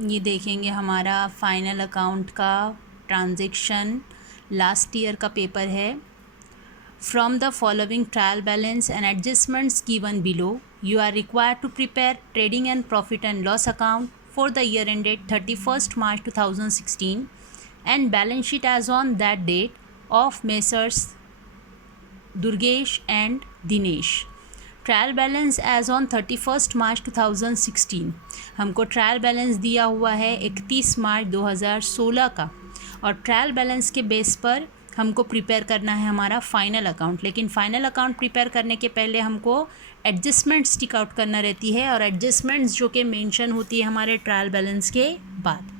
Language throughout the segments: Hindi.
ये देखेंगे हमारा फाइनल अकाउंट का ट्रांजैक्शन लास्ट ईयर का पेपर है। From the following trial balance and adjustments given below you are required to prepare trading and profit and loss account for the year ended 31st March 2016 and balance sheet as on that date of Messrs. Durgesh and Dinesh. Trial balance as on 31st March 2016। हमको ट्रायल बैलेंस दिया हुआ है 31 मार्च 2016 का, और ट्रायल बैलेंस के बेस पर हमको प्रिपेयर करना है हमारा फाइनल अकाउंट। लेकिन फाइनल अकाउंट प्रिपेयर करने के पहले हमको एडजस्टमेंट्स टिक आउट करना रहती है, और एडजस्टमेंट्स जो कि मेंशन होती है हमारे ट्रायल बैलेंस के बाद।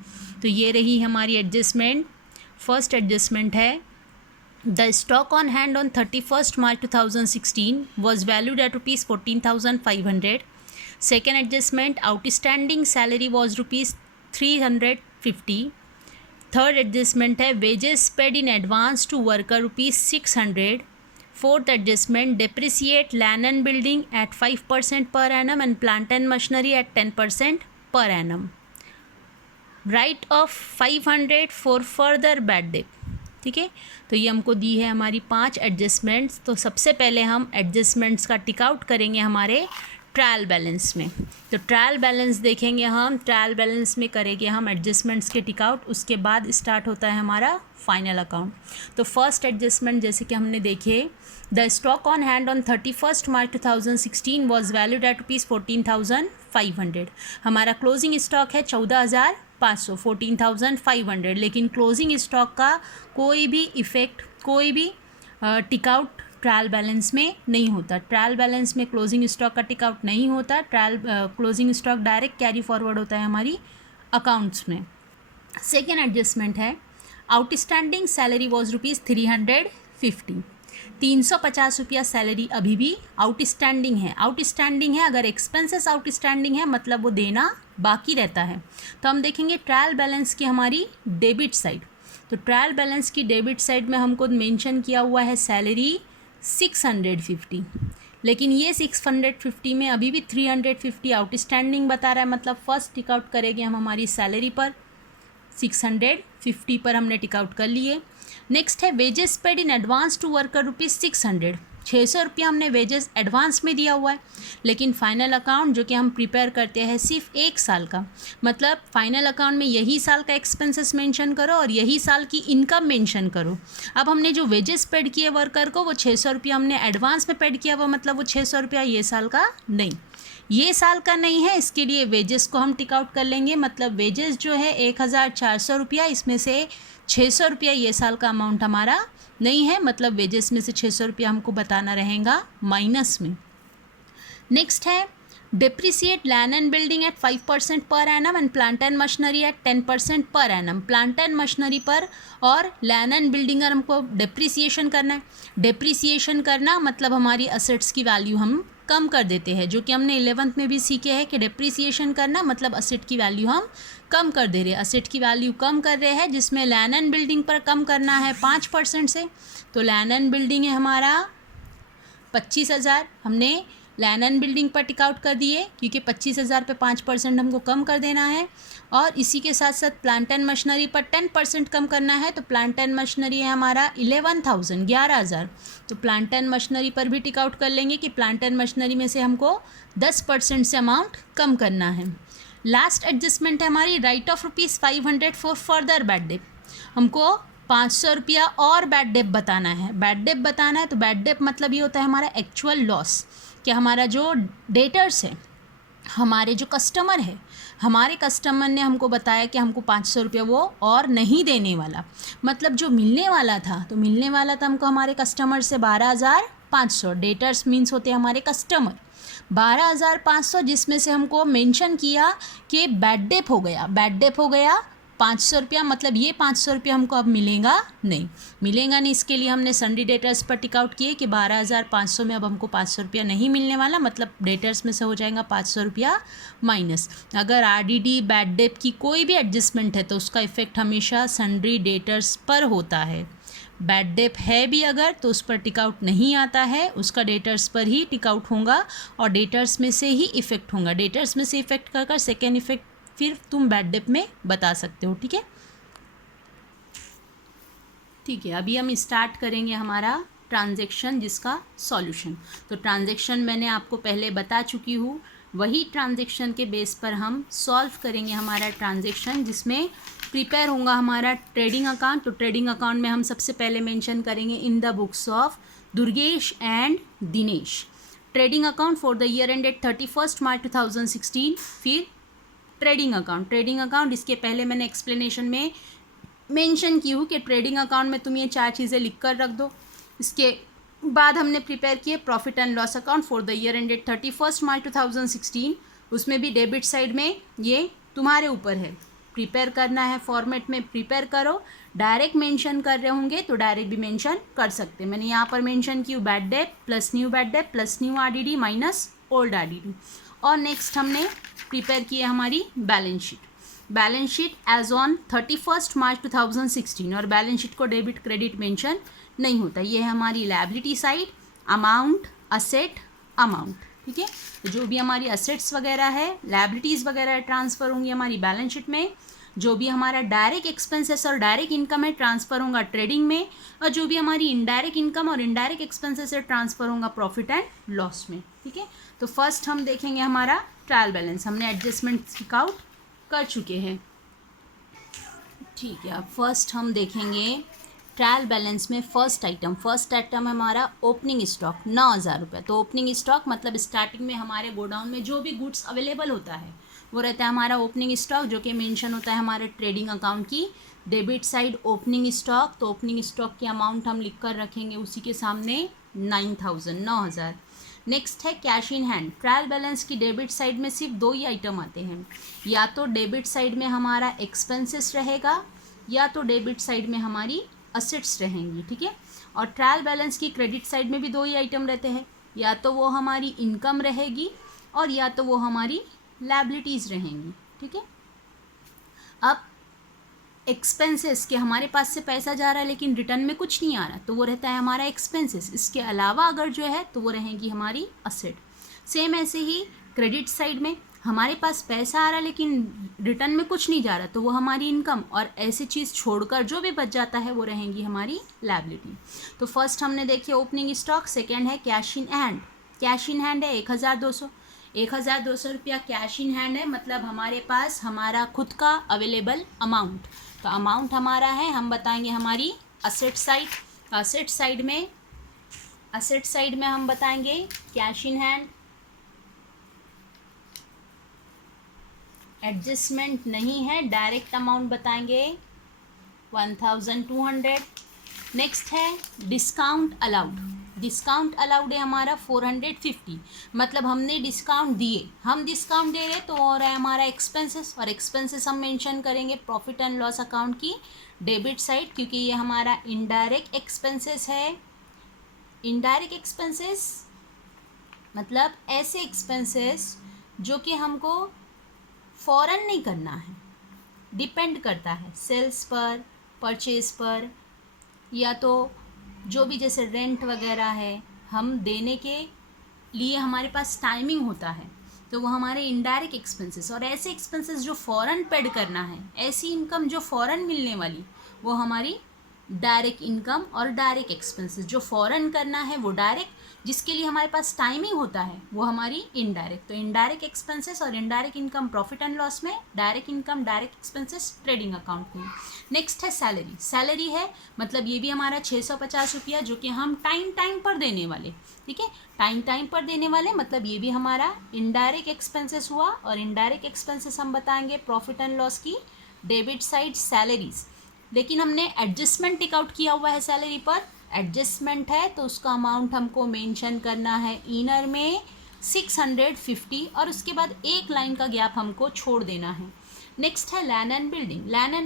तो ये रही हमारी एडजस्टमेंट। फर्स्ट एडजस्टमेंट है The stock on hand on 31st March 2016 was valued at rupees 14,500. Second adjustment, outstanding salary was rupees 350. Third adjustment है wages paid in advance to worker rupees 600. Fourth adjustment, depreciate land and building at 5% per annum and plant and machinery at 10% per annum. Write off 500 for further bad debt. ठीक है, तो ये हमको दी है हमारी 5 एडजस्टमेंट्स। तो सबसे पहले हम एडजस्टमेंट्स का टिक आउट करेंगे हमारे ट्रायल बैलेंस में। तो ट्रायल बैलेंस देखेंगे हम, ट्रायल बैलेंस में करेंगे हम एडजस्टमेंट्स के टिक आउट, उसके बाद स्टार्ट होता है हमारा फाइनल अकाउंट। तो फर्स्ट एडजस्टमेंट जैसे कि हमने देखे, the stock on hand on 31st March 2016 was valued at rupees 14,500। हमारा क्लोजिंग स्टॉक है 14,500, 14,500। लेकिन क्लोजिंग स्टॉक का कोई भी इफ़ेक्ट, कोई भी टिक आउट ट्रायल बैलेंस में नहीं होता। ट्रायल बैलेंस में क्लोजिंग स्टॉक का टिक आउट नहीं होता। Closing stock direct carry forward होता है हमारी अकाउंट्स में। सेकेंड एडजस्टमेंट है, आउटस्टैंडिंग सैलरी वॉज रुपीज़ 350। 350 रुपया सैलरी अभी भी आउटस्टैंडिंग है। आउटस्टैंडिंग है, अगर एक्सपेंसेस आउटस्टैंडिंग है मतलब वो देना बाकी रहता है। तो हम देखेंगे ट्रायल बैलेंस की हमारी डेबिट साइड। तो ट्रायल बैलेंस की डेबिट साइड में हमको मेंशन किया हुआ है सैलरी 650, लेकिन ये 650 में अभी भी 350 आउटस्टैंडिंग बता रहा है। मतलब फर्स्ट टिक आउट करेंगे हम हमारी सैलरी पर, 650 पर हमने टिक आउट कर लिए। नेक्स्ट है wages paid in advance to worker rupees 600। 600 रुपया हमने वेजेस एडवांस में दिया हुआ है। लेकिन फाइनल अकाउंट जो कि हम प्रिपेयर करते हैं सिर्फ 1 साल का, मतलब फाइनल अकाउंट में यही साल का एक्सपेंसेस मेंशन करो और यही साल की इनकम मेंशन करो। अब हमने जो वेजेस पेड किए वर्कर को, वो 600 रुपया हमने एडवांस में पेड किया हुआ, मतलब वो 600 रुपया ये साल का नहीं, ये साल का नहीं है। इसके लिए वेजेस को हम टिक आउट कर लेंगे। मतलब वेजेस जो है 1,400 रुपया, इसमें से 600 रुपया ये साल का अमाउंट हमारा नहीं है, मतलब वेजेस में से 600 रुपया हमको बताना रहेगा माइनस में। नेक्स्ट है depreciate land and building at 5% per annum and plant and machinery at 10% per annum. Plant and machinery पर और लैंड एंड बिल्डिंग पर हमको डिप्रिसिएशन करना है। डिप्रिसिएशन करना मतलब हमारी असेट्स की वैल्यू हम कम कर देते हैं, जो कि हमने 11th में भी सीखे हैं कि डिप्रिसिएशन करना मतलब असेट की वैल्यू हम कम कर दे रहे हैं। असेट की वैल्यू कम कर रहे हैं, जिसमें लैंड एंड बिल्डिंग पर कम करना है 5% से। तो लैंड एंड बिल्डिंग है हमारा 25,000, हमने लैंड एंड बिल्डिंग पर टिक आउट कर दिए, क्योंकि 25,000 पे 5% हमको कम कर देना है। और इसी के साथ साथ प्लांट एंड मशीनरी पर 10% कम करना है। तो प्लांट एंड मशीनरी है हमारा 11,000, 11,000। तो प्लांट एंड मशीनरी पर भी टिक आउट कर लेंगे कि प्लांट एंड मशीनरी में से हमको 10% से अमाउंट कम करना है। लास्ट एडजस्टमेंट है हमारी right of rupees 500 for further bad debt. हमको 500 रुपया और बैड डेट बताना है। बैड डेट बताना है तो बैड डेट मतलब ये होता है हमारा एक्चुअल लॉस, कि हमारा जो डेटर्स है, हमारे जो कस्टमर है, हमारे कस्टमर ने हमको बताया कि हमको 500 रुपया वो और नहीं देने वाला, मतलब जो मिलने वाला था, तो मिलने वाला था हमको हमारे कस्टमर से 12,500। डेटर्स मीन्स होते हैं हमारे कस्टमर। 12,500 जिसमें से हमको मेंशन किया कि बैड डेट हो गया, बैड डेट हो गया 500 रुपया, मतलब ये 500 रुपया हमको अब मिलेगा नहीं, मिलेगा नहीं। इसके लिए हमने सन्डी डेटर्स पर टिक आउट किए कि 12,500 में अब हमको 500 रुपया नहीं मिलने वाला, मतलब डेटर्स में से हो जाएगा 500 रुपया माइनस। अगर आरडीडी बैड डेट की कोई भी एडजस्टमेंट है तो उसका इफेक्ट हमेशा सन्ड्री डेटर्स पर होता है। बैड डेट है भी अगर तो उस पर टिक आउट नहीं आता है, उसका डेटर्स पर ही टिक आउट होगा और डेटर्स में से ही इफेक्ट होगा। डेटर्स में से इफेक्ट कर सेकेंड इफेक्ट फिर तुम बैड डेट में बता सकते हो। ठीक है, ठीक है। अभी हम स्टार्ट करेंगे हमारा ट्रांजैक्शन जिसका सॉल्यूशन। तो ट्रांजैक्शन मैंने आपको पहले बता चुकी हूँ, वही ट्रांजैक्शन के बेस पर हम सॉल्व करेंगे हमारा ट्रांजैक्शन, जिसमें प्रिपेयर होगा हमारा ट्रेडिंग अकाउंट। तो ट्रेडिंग अकाउंट में हम सबसे पहले मेंशन करेंगे in the books of Durgesh and Dinesh, trading account for the year ended 31 मार्च 2016। फिर ट्रेडिंग अकाउंट इसके पहले मैंने एक्सप्लेनेशन में मेंशन की हूँ कि ट्रेडिंग अकाउंट में तुम ये 4 चीज़ें लिख कर रख दो। इसके बाद हमने प्रिपेयर किए profit and loss account for the year ended 31 मार्च 2016। उसमें भी डेबिट साइड में ये तुम्हारे ऊपर है, प्रिपेयर करना है, फॉर्मेट में प्रिपेयर करो। डायरेक्ट मेंशन कर रहे होंगे तो डायरेक्ट भी मेंशन कर सकते हैं। मैंने यहाँ पर मेंशन की bad debt plus new bad debt plus new RDD minus old RDD. और नेक्स्ट हमने प्रिपेयर की है हमारी बैलेंस शीट एज ऑन 31 मार्च 2016। और बैलेंस शीट को डेबिट क्रेडिट मेंशन नहीं होता। ये है हमारी liability side, amount, asset, amount. ठीक है, तो जो भी हमारी असेट्स वगैरह है, लायबिलिटीज़ वगैरह ट्रांसफ़र होंगी हमारी बैलेंस शीट में। जो भी हमारा डायरेक्ट एक्सपेंसेस और डायरेक्ट इनकम है ट्रांसफ़र होगा ट्रेडिंग में। और जो भी हमारी इनडायरेक्ट इनकम और इनडायरेक्ट एक्सपेंसेस है ट्रांसफ़र होगा प्रॉफिट एंड लॉस में। ठीक है, तो फर्स्ट हम देखेंगे हमारा ट्रायल बैलेंस। हमने एडजस्टमेंट आउट कर चुके हैं। ठीक है, अब फर्स्ट हम देखेंगे ट्रायल बैलेंस में फर्स्ट आइटम है हमारा ओपनिंग स्टॉक 9,000 रुपये। तो ओपनिंग स्टॉक मतलब स्टार्टिंग में हमारे गोडाउन में जो भी गुड्स अवेलेबल होता है वो रहता है हमारा ओपनिंग स्टॉक, जो कि मेंशन होता है हमारे ट्रेडिंग अकाउंट की डेबिट साइड ओपनिंग स्टॉक। तो ओपनिंग स्टॉक की अमाउंट हम लिख कर रखेंगे उसी के सामने 9,000। नेक्स्ट है cash in hand. Trial balance की डेबिट साइड में सिर्फ 2 ही आइटम आते हैं, या तो डेबिट साइड में हमारा एक्सपेंसेस रहेगा या तो डेबिट साइड में हमारी असेट्स रहेंगी। ठीक है, और ट्रायल बैलेंस की क्रेडिट साइड में भी 2 ही आइटम रहते हैं, या तो वो हमारी इनकम रहेगी और या तो वो हमारी लायबिलिटीज़ रहेंगी। ठीक है, अब एक्सपेंसेस के हमारे पास से पैसा जा रहा है लेकिन रिटर्न में कुछ नहीं आ रहा, तो वो रहता है हमारा एक्सपेंसेस। इसके अलावा अगर जो है तो वो रहेंगी हमारी असेट। सेम ऐसे ही क्रेडिट साइड में हमारे पास पैसा आ रहा है लेकिन रिटर्न में कुछ नहीं जा रहा, तो वो हमारी इनकम, और ऐसी चीज़ छोड़कर जो भी बच जाता है वो रहेंगी हमारी लायबिलिटी। तो फर्स्ट हमने देखी ओपनिंग स्टॉक, सेकेंड है cash in hand. Cash in hand है 1,200 रुपया कैश इन हैंड है, मतलब हमारे पास हमारा खुद का अवेलेबल अमाउंट। तो अमाउंट हमारा है, हम बताएंगे हमारी असेट साइड। असेट साइड में हम बताएंगे कैश इन हैंड, एडजस्टमेंट नहीं है, डायरेक्ट अमाउंट बताएंगे 1,200। नेक्स्ट है डिस्काउंट अलाउड है हमारा 450, मतलब हमने डिस्काउंट दिए, हम डिस्काउंट दे रहे तो हो रहा है हमारा एक्सपेंसेस, और एक्सपेंसेस हम मेंशन करेंगे प्रॉफिट एंड लॉस अकाउंट की डेबिट साइड, क्योंकि ये हमारा इनडायरेक्ट एक्सपेंसेस है। इनडायरेक्ट एक्सपेंसेस मतलब ऐसे एक्सपेंसेस जो कि हमको फ़ौरन नहीं करना है, डिपेंड करता है सेल्स पर, परचेज पर, या तो जो भी जैसे रेंट वगैरह है हम देने के लिए हमारे पास टाइमिंग होता है, तो वो हमारे इनडायरेक्ट एक्सपेंसेस। और ऐसे एक्सपेंसेस जो फ़ौरन पेड करना है, ऐसी इनकम जो फ़ौरन मिलने वाली, वो हमारी डायरेक्ट इनकम। और डायरेक्ट एक्सपेंसेस जो फ़ौरन करना है वो डायरेक्ट, जिसके लिए हमारे पास टाइमिंग होता है वो हमारी इनडायरेक्ट। तो इनडायरेक्ट एक्सपेंसेस और indirect income profit and loss में, direct income direct expenses trading account में। नेक्स्ट है सैलरी है, मतलब ये भी हमारा 650 रुपया, जो कि हम टाइम पर देने वाले। ठीक है, टाइम पर देने वाले, मतलब ये भी हमारा इनडायरेक्ट एक्सपेंसेस हुआ। और इनडायरेक्ट एक्सपेंसेस हम बताएंगे प्रॉफिट एंड लॉस की डेबिट साइड सैलरीज। लेकिन हमने एडजस्टमेंट टिक आउट किया हुआ है सैलरी पर, एडजस्टमेंट है तो उसका अमाउंट हमको मेंशन करना है इनर में 650, और उसके बाद एक लाइन का गैप हमको छोड़ देना है। नेक्स्ट है लैंड एंड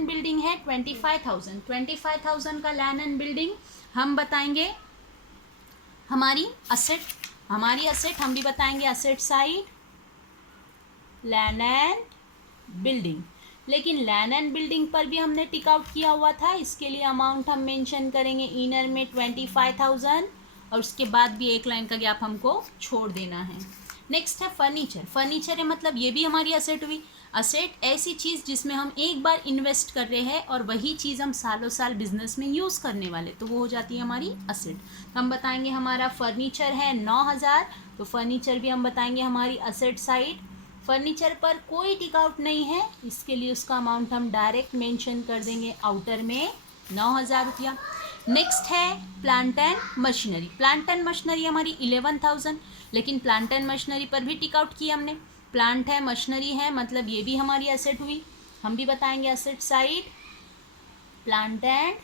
बिल्डिंग है 25,000 का लैंड एंड बिल्डिंग। हम बताएंगे हमारी असेट हम भी बताएंगे asset side land and building. लेकिन लैंड एंड बिल्डिंग पर भी हमने टिक आउट किया हुआ था, इसके लिए अमाउंट हम मेंशन करेंगे इनर में 25,000, और उसके बाद भी एक लाइन का गैप हमको छोड़ देना है। नेक्स्ट है फर्नीचर है, मतलब ये भी हमारी असेट हुई। असेट ऐसी चीज़ जिसमें हम एक बार इन्वेस्ट कर रहे हैं और वही चीज़ हम सालों साल बिजनेस में यूज़ करने वाले, तो वो हो जाती है हमारी असेट। तो हम बताएंगे हमारा फर्नीचर है 9,000, तो फर्नीचर भी हम बताएंगे हमारी असेट साइड। फर्नीचर पर कोई टिकआउट नहीं है, इसके लिए उसका अमाउंट हम डायरेक्ट मेंशन कर देंगे आउटर में 9,000 रुपया। नेक्स्ट है plant and machinery. Plant and machinery हमारी 11,000, लेकिन प्लांट एंड मशीनरी पर भी टिकआउट किया हमने। प्लांट है, मशीनरी है, मतलब ये भी हमारी एसेट हुई, हम भी बताएंगे asset side plant and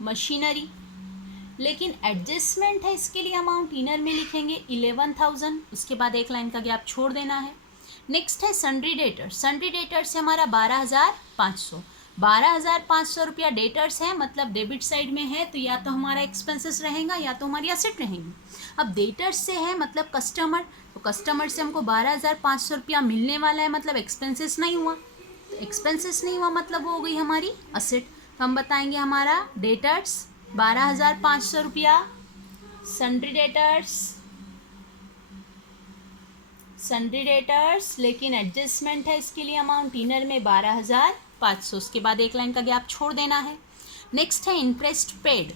machinery. लेकिन एडजस्टमेंट है, इसके लिए अमाउंट इनर में लिखेंगे 11,000, उसके बाद एक लाइन का गैप छोड़ देना है। नेक्स्ट है सन्ड्री डेटर्स। सन्ड्री डेटर्स से हमारा 12,500, 12,500 रुपया डेटर्स है, मतलब डेबिट साइड में है, तो या तो हमारा एक्सपेंसेस रहेगा या तो हमारी एसेट रहेंगी। अब डेटर्स से है मतलब कस्टमर, तो कस्टमर से हमको 12,500 रुपया मिलने वाला है, मतलब एक्सपेंसेस नहीं हुआ, तो एक्सपेंसेस नहीं हुआ मतलब वो हो गई हमारी एसेट। तो हम बताएंगे हमारा डेटर्स 12,500 रुपया, सन्ड्री डेटर्स, लेकिन एडजस्टमेंट है, इसके लिए अमाउंट इनर में 12,500, उसके बाद एक लाइन का गैप छोड़ देना है। नेक्स्ट है इंटरेस्ट पेड।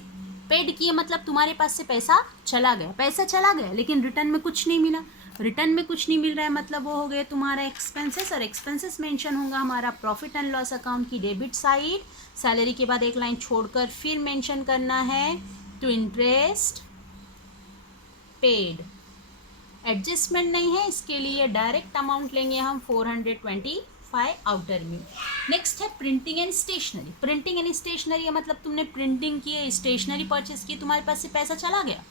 पेड किए मतलब तुम्हारे पास से पैसा चला गया, लेकिन रिटर्न में कुछ नहीं मिला, रिटर्न में कुछ नहीं मिल रहा है, मतलब वो हो गया तुम्हारा एक्सपेंसेस, और एक्सपेंसेस मेंशन होगा हमारा प्रॉफिट एंड लॉस अकाउंट की डेबिट साइड। सैलरी के बाद एक लाइन छोड़कर फिर मेंशन करना है टू इंटरेस्ट पेड। एडजस्टमेंट नहीं है, इसके लिए डायरेक्ट अमाउंट लेंगे हम 425 आउटर में। नेक्स्ट है printing and stationery. Printing and stationery मतलब तुमने प्रिंटिंग की, स्टेशनरी परचेस की, तुम्हारे पास से पैसा चला गया,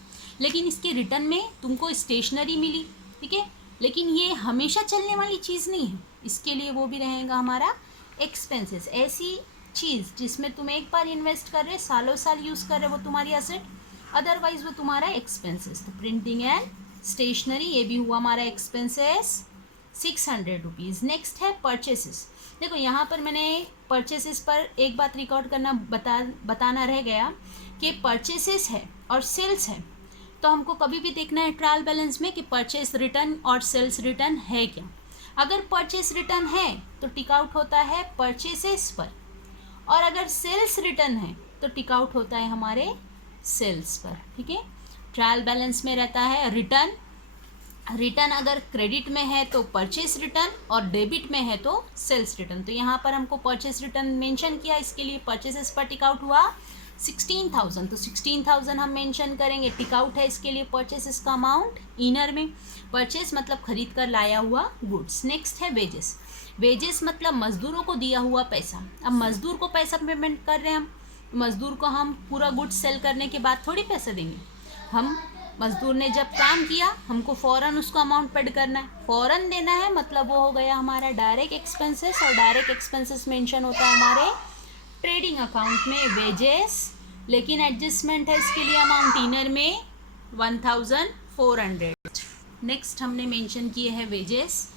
लेकिन इसके रिटर्न में तुमको स्टेशनरी मिली, ठीक है, लेकिन ये हमेशा चलने वाली चीज़ नहीं है, इसके लिए वो भी रहेगा हमारा एक्सपेंसेस। ऐसी चीज़ जिसमें तुम एक बार इन्वेस्ट कर रहे, सालों साल यूज़ कर रहे, वो तुम्हारी एसेट, अदरवाइज वो तुम्हारा एक्सपेंसेस। तो प्रिंटिंग एंड स्टेशनरी ये भी हुआ हमारा एक्सपेंसेस 600 रुपीज़। नेक्स्ट है परचेसेस। देखो यहाँ पर मैंने परचेसेस पर एक बात रिकॉर्ड करना बताना रह गया कि परचेसेस है और सेल्स है, तो हमको कभी भी देखना है ट्रायल बैलेंस में कि परचेस रिटर्न और सेल्स रिटर्न है क्या। अगर परचेस रिटर्न है तो टिकआउट होता है परचेसेस पर, और अगर सेल्स रिटर्न है तो टिकआउट होता है हमारे सेल्स पर, ठीक है। ट्रायल बैलेंस में रहता है रिटर्न अगर क्रेडिट में है तो परचेस रिटर्न, और डेबिट में है तो सेल्स रिटर्न। तो यहाँ पर हमको परचेस रिटर्न मेंशन किया, इसके लिए परचेसेस पर टिकआउट हुआ 16,000, तो 16,000 हम मेंशन करेंगे, टिकआउट है, इसके लिए परचेसेस का अमाउंट इनर में। परचेस मतलब खरीद कर लाया हुआ गुड्स। नेक्स्ट है वेजेस। वेजेस मतलब मजदूरों को दिया हुआ पैसा। अब मजदूर को पैसा पेमेंट कर रहे हैं हम, मजदूर को हम पूरा गुड्स सेल करने के बाद थोड़ी पैसा देंगे, हम मजदूर ने जब काम किया हमको फ़ौरन उसको अमाउंट पेड करना है, फ़ौरन देना है, मतलब वो हो गया हमारा डायरेक्ट एक्सपेंसेस, और डायरेक्ट एक्सपेंसेस मेंशन होता है हमारे ट्रेडिंग अकाउंट में वेजेस, लेकिन एडजस्टमेंट है, इसके लिए अमाउंट इनर में 1,400। नेक्स्ट हमने मेंशन किए हैं वेजेस।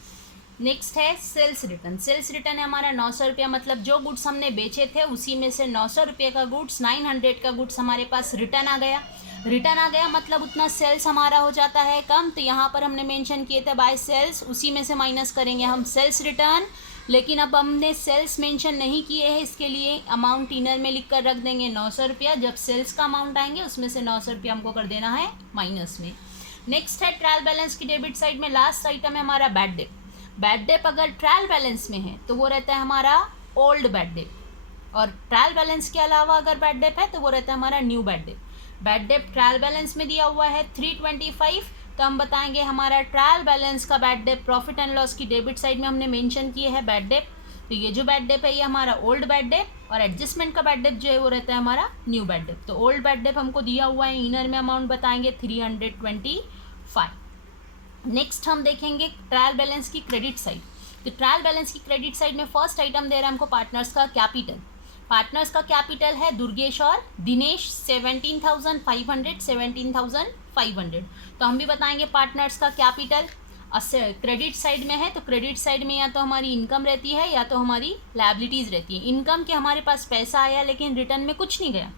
नेक्स्ट है सेल्स रिटर्न। सेल्स रिटर्न है हमारा 900 रुपया, मतलब जो गुड्स हमने बेचे थे उसी में से 900 रुपये का गुड्स, 900 का गुड्स हमारे पास रिटर्न आ गया। रिटर्न आ गया मतलब उतना सेल्स हमारा हो जाता है कम, तो यहाँ पर हमने मेंशन किए थे बाय सेल्स, उसी में से माइनस करेंगे हम सेल्स रिटर्न। लेकिन अब हमने सेल्स मेंशन नहीं किए हैं, इसके लिए अमाउंट इनर में लिख कर रख देंगे 900 रुपया। जब सेल्स का अमाउंट आएंगे उसमें से 900 रुपया हमको कर देना है माइनस में। नेक्स्ट है ट्रायल बैलेंस की डेबिट साइड में लास्ट आइटम है हमारा बैड डेट। बैड डेट अगर ट्रायल बैलेंस में है तो वो रहता है हमारा ओल्ड बैड डेट, और ट्रायल बैलेंस के अलावा अगर बैड डेट है तो वो रहता है हमारा new bad debt. Bad debt trial balance में दिया हुआ है 325, तो हम बताएंगे हमारा ट्रायल बैलेंस का bad debt profit and loss की डेबिट साइड में हमने मेंशन किए है बैड डेट। तो ये जो बैड डेट है ये हमारा ओल्ड बैड डेट, और एडजस्टमेंट का बैड डेट जो है वो रहता है हमारा न्यू बैड डेट। तो ओल्ड बैड डेट हमको दिया हुआ है, इनर में अमाउंट बताएंगे 325। नेक्स्ट हम देखेंगे ट्रायल बैलेंस की क्रेडिट साइड। तो ट्रायल बैलेंस की क्रेडिट साइड में फर्स्ट आइटम दे रहा है हमको पार्टनर्स का कैपिटल। पार्टनर्स का कैपिटल है दुर्गेश और दिनेश 17,500, 17,500। तो हम भी बताएंगे पार्टनर्स का कैपिटल क्रेडिट साइड में है, तो क्रेडिट साइड में या तो हमारी इनकम रहती है या तो हमारी लायबिलिटीज़ रहती है। इनकम के हमारे पास पैसा आया लेकिन रिटर्न में कुछ नहीं गया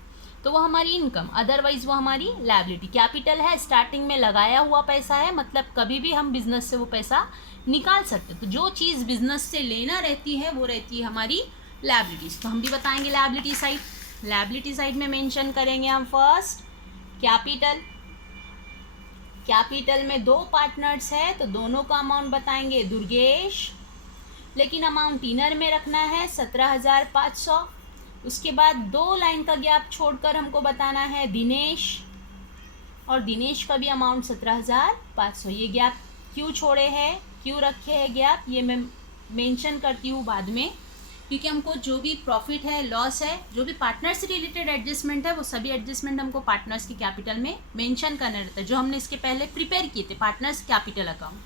तो वो हमारी इनकम, अदरवाइज वो हमारी लायबिलिटी। कैपिटल है स्टार्टिंग में लगाया हुआ पैसा है, मतलब कभी भी हम बिजनेस से वो पैसा निकाल सकते हो। तो जो चीज़ बिजनेस से लेना रहती है वो रहती है हमारी लायबिलिटीज। तो हम भी बताएंगे लायबिलिटी साइड। लायबिलिटी साइड में मेंशन करेंगे हम फर्स्ट कैपिटल। कैपिटल में दो पार्टनर्स है तो दोनों का अमाउंट बताएंगे दुर्गेश, लेकिन अमाउंट इनर में रखना है 17,500। उसके बाद दो लाइन का गैप छोड़कर हमको बताना है दिनेश, और दिनेश का भी अमाउंट 17,500। ये गैप क्यों छोड़े हैं, क्यों रखे हैं गैप, ये मैं मेंशन करती हूँ बाद में, क्योंकि हमको जो भी प्रॉफिट है, लॉस है, जो भी पार्टनर से रिलेटेड एडजस्टमेंट है, वो सभी एडजस्टमेंट हमको पार्टनर्स की कैपिटल में मेंशन करना रहता है, जो हमने इसके पहले प्रिपेयर किए थे पार्टनर्स कैपिटल अकाउंट।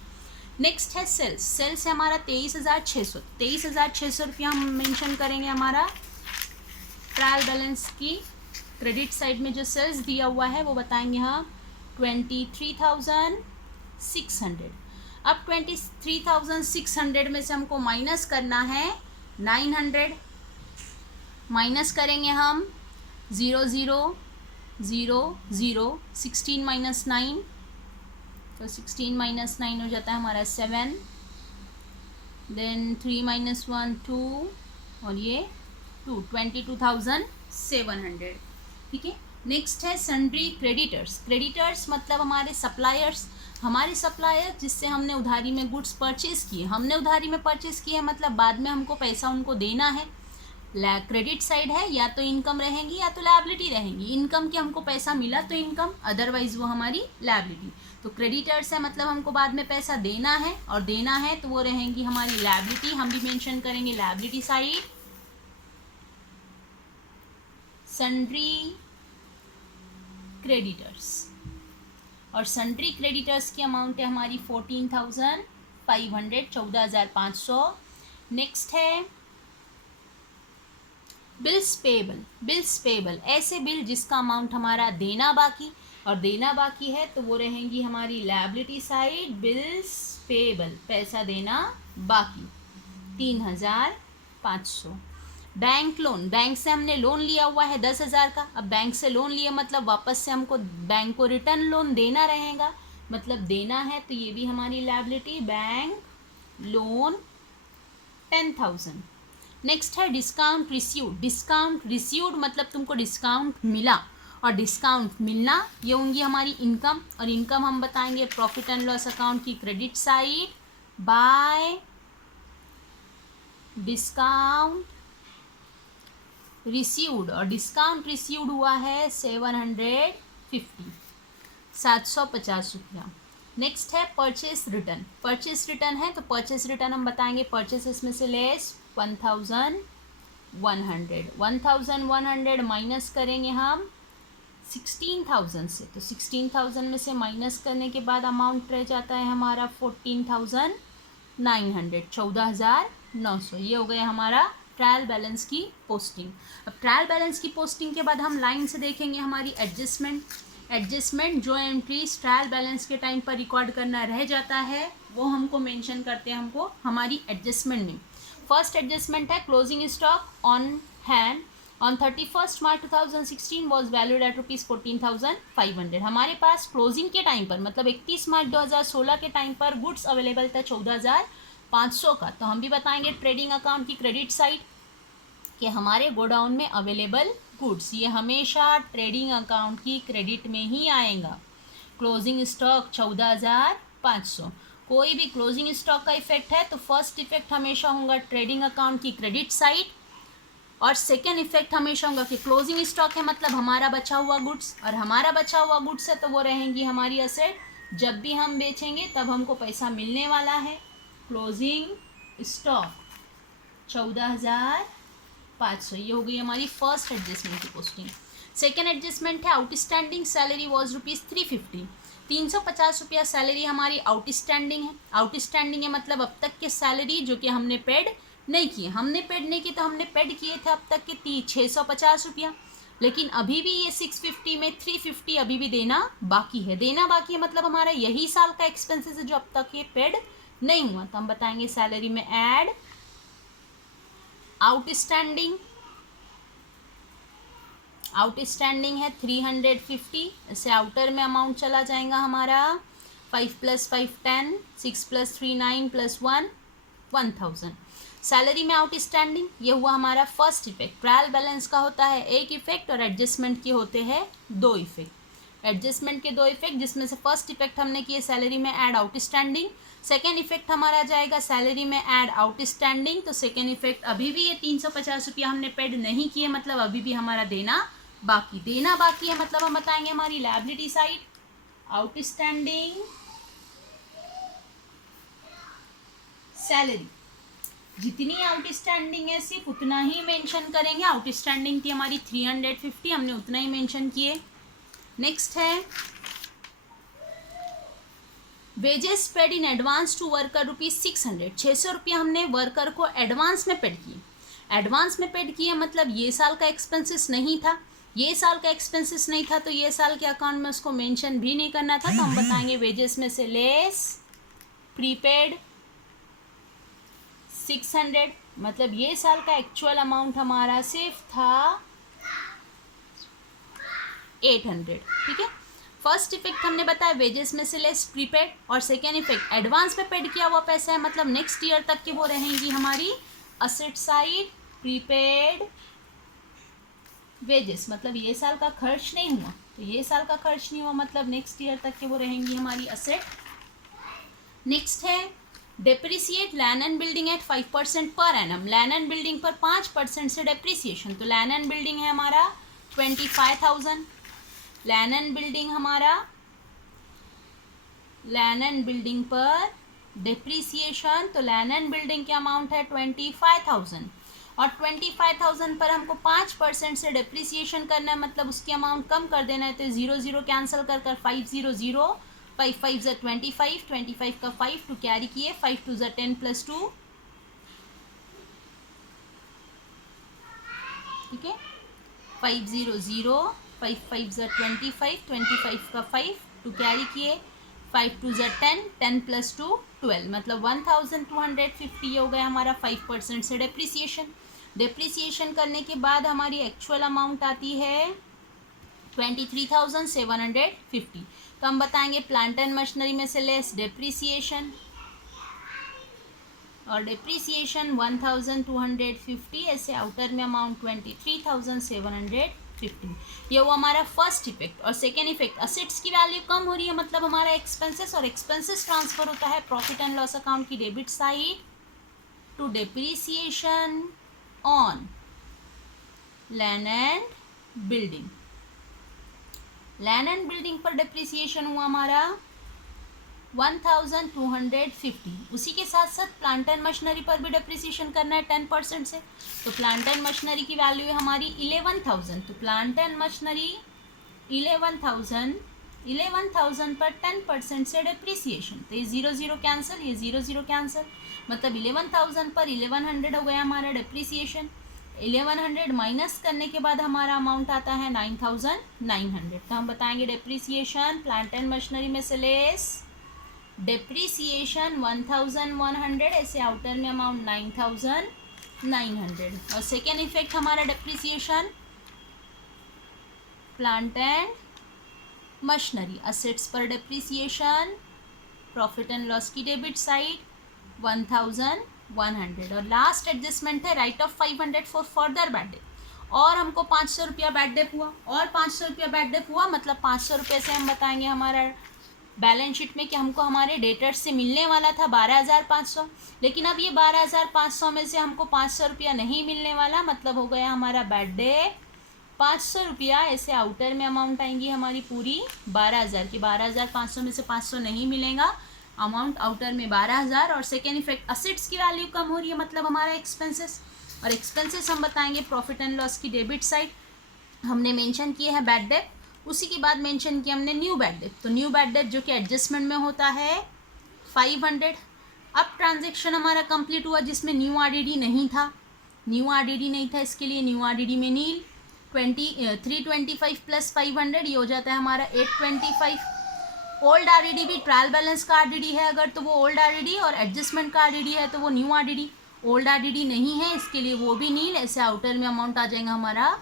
नेक्स्ट है सेल्स। सेल्स है हमारा 23,600। 23,600 रुपया हम मेंशन करेंगे हमारा ट्रायल बैलेंस की क्रेडिट साइड में। जो सेल्स दिया हुआ है वो बताएंगे हम 23,600। अब 23,600 में से हमको माइनस करना है 900। माइनस करेंगे हम 0 0 0 0 16 माइनस 9, तो 16 माइनस 9 हो जाता है हमारा 7, देन 3 माइनस 1 2, और ये 22,700। ठीक है। नेक्स्ट है सन्ड्री क्रेडिटर्स। क्रेडिटर्स मतलब हमारे सप्लायर्स, हमारे सप्लायर जिससे हमने उधारी में गुड्स परचेज किए, हमने उधारी में परचेज किए मतलब बाद में हमको पैसा उनको देना है। क्रेडिट साइड है, या तो इनकम रहेंगी या तो लायबिलिटी रहेंगी। इनकम के हमको पैसा मिला तो इनकम, अदरवाइज वो हमारी लायबिलिटी। तो क्रेडिटर्स है मतलब हमको बाद में पैसा देना है, और देना है तो वो रहेंगी हमारी लायबिलिटी। हम भी मेंशन करेंगे लायबिलिटी साइड सन्ड्री क्रेडिटर्स, और सन्ड्री क्रेडिटर्स की अमाउंट है हमारी 14,500, 14,500। नेक्स्ट है बिल्स पेबल। बिल्स पेबल ऐसे बिल जिसका अमाउंट हमारा देना बाकी, और देना बाकी है तो वो रहेंगी हमारी लायबिलिटी साइड बिल्स पेबल, पैसा देना बाकी 3,500। बैंक लोन, बैंक से हमने लोन लिया हुआ है 10,000 का। अब बैंक से लोन लिया मतलब वापस से हमको बैंक को रिटर्न लोन देना रहेगा, मतलब देना है, तो ये भी हमारी लायबिलिटी बैंक लोन 10,000। नेक्स्ट है डिस्काउंट रिसीव्ड। डिस्काउंट रिसीव्ड मतलब तुमको डिस्काउंट मिला, और डिस्काउंट मिलना ये होंगी हमारी इनकम, और इनकम हम बताएंगे प्रॉफिट एंड लॉस अकाउंट की credit side by discount received, और डिस्काउंट रिसीव्ड हुआ है 750 रुपया। नेक्स्ट है परचेस रिटर्न। परचेस रिटर्न है तो परचेस रिटर्न हम बताएंगे परचेसेस में से लेस 1,100 माइनस करेंगे हम 16,000 से, तो 16,000 में से माइनस करने के बाद अमाउंट रह जाता है हमारा 14,900, 14,900। ये हो गया हमारा ट्रायल बैलेंस की पोस्टिंग। अब ट्रायल बैलेंस की पोस्टिंग के बाद हम लाइन से देखेंगे हमारी एडजस्टमेंट। एडजस्टमेंट जो एंट्रीज ट्रायल बैलेंस के टाइम पर रिकॉर्ड करना रह जाता है वो हमको मेंशन करते हैं हमको हमारी एडजस्टमेंट में। फर्स्ट एडजस्टमेंट है closing stock on hand on 31 March 2016 was valued at ₹14,500। हमारे पास क्लोजिंग के टाइम पर मतलब 31 मार्च 2016 के टाइम पर गुड्स अवेलेबल था 14,500 का। तो हम भी बताएंगे ट्रेडिंग अकाउंट की क्रेडिट साइड कि हमारे गोडाउन में अवेलेबल गुड्स, ये हमेशा ट्रेडिंग अकाउंट की क्रेडिट में ही आएगा। Closing stock 14,500। कोई भी क्लोजिंग स्टॉक का इफेक्ट है तो फर्स्ट इफेक्ट हमेशा होगा ट्रेडिंग अकाउंट की क्रेडिट साइड, और सेकेंड इफेक्ट हमेशा होगा कि क्लोजिंग स्टॉक है मतलब हमारा बचा हुआ गुड्स, और हमारा बचा हुआ गुड्स है तो वो रहेंगी हमारी असेट। जब भी हम बेचेंगे तब हमको पैसा मिलने वाला है। क्लोजिंग स्टॉक 14,500, ये हो गई हमारी फर्स्ट एडजस्टमेंट की पोस्टिंग। सेकेंड एडजस्टमेंट है आउटस्टैंडिंग सैलरी वॉज ₹350। 350 रुपया सैलरी हमारी आउटस्टैंडिंग है। आउटस्टैंडिंग है मतलब अब तक के सैलरी जो कि हमने पेड नहीं किए। हमने पेड नहीं किए तो हमने पेड किए थे अब तक के 650 रुपया, लेकिन अभी भी ये 650 में 350 अभी भी देना बाकी है। देना बाकी है मतलब हमारा यही साल का एक्सपेंसेस है जो अब तक ये पेड नहीं हुआ। तो हम बताएंगे सैलरी में ऐड आउटस्टैंडिंग। आउटस्टैंडिंग है 350, इससे आउटर में अमाउंट चला जाएगा हमारा 5 + 5 10, 6 + 3 9 + 1 1000। सैलरी में आउटस्टैंडिंग, ये हुआ हमारा फर्स्ट इफेक्ट। ट्रायल बैलेंस का होता है एक इफेक्ट और एडजस्टमेंट के होते हैं दो इफेक्ट। एडजस्टमेंट के दो इफेक्ट, जिसमें से फर्स्ट इफेक्ट हमने किए सैलरी में ऐड आउटस्टैंडिंग, सेकेंड इफेक्ट हमारा जाएगा सैलरी में ऐड आउटस्टैंडिंग। तो सेकेंड इफेक्ट अभी भी ये 350 रुपया हमने पेड नहीं किए, मतलब अभी भी हमारा देना बाकी है। मतलब हम बताएंगे हमारी लायबिलिटी साइड आउटस्टैंडिंग सैलरी, जितनी आउटस्टैंडिंग है सिर्फ उतना ही मेंशन करेंगे। आउटस्टैंडिंग थी हमारी 350, हमने उतना ही मेंशन किए। नेक्स्ट है wages paid in advance to worker ₹600, 600 रुपया हमने वर्कर को एडवांस में पेड किए। एडवांस में पेड किए मतलब ये साल का एक्सपेंसेस नहीं था, ये साल का एक्सपेंसेस नहीं था, तो ये साल के अकाउंट में उसको मेंशन भी नहीं करना था। तो हम बताएंगे वेजेस में से लेस प्रीपेड 600, मतलब ये साल का एक्चुअल अमाउंट हमारा सिर्फ था 800। ठीक है, फर्स्ट इफेक्ट हमने बताया वेजेस में से लेस प्रीपेड, और सेकेंड इफेक्ट एडवांस में पेड किया हुआ पैसा है, मतलब नेक्स्ट ईयर तक के वो रहेंगी हमारी असेट साइड प्रीपेड वेजेस, मतलब ये साल का खर्च नहीं हुआ, तो ये साल का खर्च नहीं हुआ, मतलब नेक्स्ट ईयर तक के वो रहेंगी हमारी असेट। नेक्स्ट है depreciate land and building at 5% per annum, land and building पर 5% से डेप्रिसिएशन। तो लैंड एंड बिल्डिंग है हमारा 25,000, लैंड एंड बिल्डिंग हमारा लैंड एंड बिल्डिंग पर डेप्रिसिएशन, तो लैंड एंड बिल्डिंग के अमाउंट है 25,000, और 25,000 पर हमको 5% से डेप्रिसिएशन करना है, मतलब उसकी अमाउंट कम कर देना है। तो 0 0 कैंसिल कर 500, 5 5 ज़ा 25, 25 का 5 टू कैरी किए, 5 2 ज़ा 10 + 2, ठीक है, 5 0 0, 5 5 ज़ा 25, 25 का 5 टू कैरी किए, 5 2 ज़ा 10, 10 + 2 12, मतलब 1250 हो गया हमारा 5% से डेप्रिसिएशन। डेप्रिसिएशन करने के बाद हमारी एक्चुअल अमाउंट आती है 23,750। तो हम बताएंगे प्लांट एंड मशीनरी में से लेस डेप्रिसिएशन, और डेप्रिसिएशन 1250, ऐसे आउटर में अमाउंट 23,750। ये वो हमारा फर्स्ट इफेक्ट। और सेकेंड इफेक्ट असेट्स की वैल्यू कम हो रही है, मतलब हमारा एक्सपेंसेस, और एक्सपेंसेस ट्रांसफर होता है प्रॉफिट एंड लॉस अकाउंट की debit side to depreciation on land and building. Land and building पर डेप्रिसिएशन हुआ हमारा 1250। उसी के साथ साथ प्लांट एंड मशीनरी पर भी डेप्रिसिएशन करना है 10% से। तो प्लांट एंड मशीनरी की वैल्यू है हमारी 11,000, तो प्लांट एंड मशीनरी 11,000 पर 10% से डेप्रिसिएशन, तो ये 0 0 कैंसिल, ये 0 0 कैंसिल, मतलब 11,000 पर 1100 हो गया हमारा डेप्रिसिएशन। 1100 माइनस करने के बाद हमारा अमाउंट आता है 9,900। तो हम बताएंगे डेप्रिसिएशन प्लांट एंड मशीनरी में से लेस डेप्रिसिएशन 1,100, ऐसे आउटर में अमाउंट 9,900। और सेकेंड इफेक्ट हमारा depreciation plant and machinery assets पर डेप्रिसिएशन प्रॉफिट एंड लॉस की डेबिट साइड 1,100। और लास्ट एडजस्टमेंट है right of 500 for further bad debt. और हमको 500 रुपया बैड डेट हुआ, और 500 रुपया बैड डेट हुआ, मतलब 500 रुपये से हम बताएंगे हमारा बैलेंस शीट में कि हमको हमारे डेटर्स से मिलने वाला था 12,500, लेकिन अब ये 12,500 में से हमको 500 रुपया नहीं मिलने वाला, मतलब हो गया हमारा बैड डेट 500 रुपया। ऐसे आउटर में अमाउंट आएंगी हमारी पूरी 12,000 की, 12,500 में से 500 नहीं मिलेगा, अमाउंट आउटर में 12,000। और सेकेंड इफेक्ट असेट्स की वैल्यू कम हो रही है, मतलब हमारा एक्सपेंसेस, और एक्सपेंसेस हम बताएंगे प्रॉफिट एंड लॉस की डेबिट साइड। हमने मेंशन किए हैं बैड डेट, उसी के बाद मेंशन किया हमने न्यू बैड डेट। तो न्यू बैड डेट जो कि एडजस्टमेंट में होता है 500। अब ट्रांजेक्शन हमारा कंप्लीट हुआ जिसमें न्यू आरडीडी नहीं था, न्यू आरडीडी नहीं था, इसके लिए न्यू आरडीडी में नील 325 + 500, ये हो जाता है हमारा 825। ओल्ड आरडीडी भी ट्रायल बैलेंस का आरडीडी है अगर, तो वो ओल्ड आरडीडी, और एडजस्टमेंट का आरडीडी है तो वो न्यू आरडीडी। ओल्ड आरडीडी नहीं है, इसके लिए वो भी नील, ऐसे आउटर में अमाउंट आ जाएगा हमारा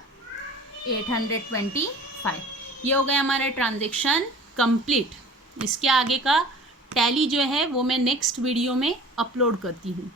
825। ये हो गया हमारा ट्रांजेक्शन कंप्लीट। इसके आगे का टैली जो है वो मैं नेक्स्ट वीडियो में अपलोड करती हूँ।